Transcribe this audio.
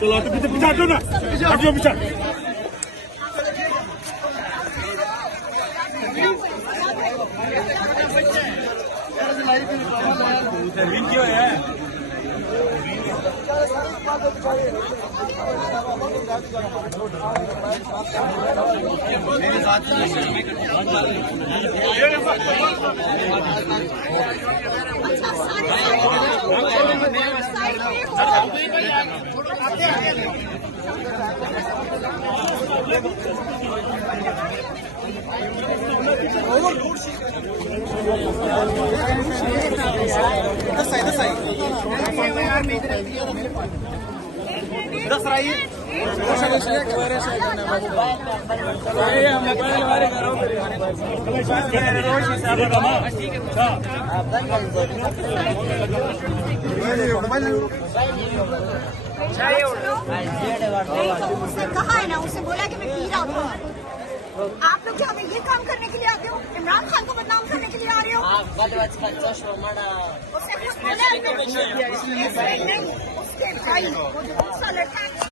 चलो तो पीछे पीछे हटो ना, हटो पीछे। क्यों है? मेरे साथ दस रही उसने कहा है ना, उसने बोला कि मैं पी रहा हूँ। आप लोग क्या हमें ये काम करने के लिए आते हो? इमरान खान को बदनाम करने के लिए आ रहे हो? उसने कुछ बोला है? उसके भाई वो जो दूसरा लड़का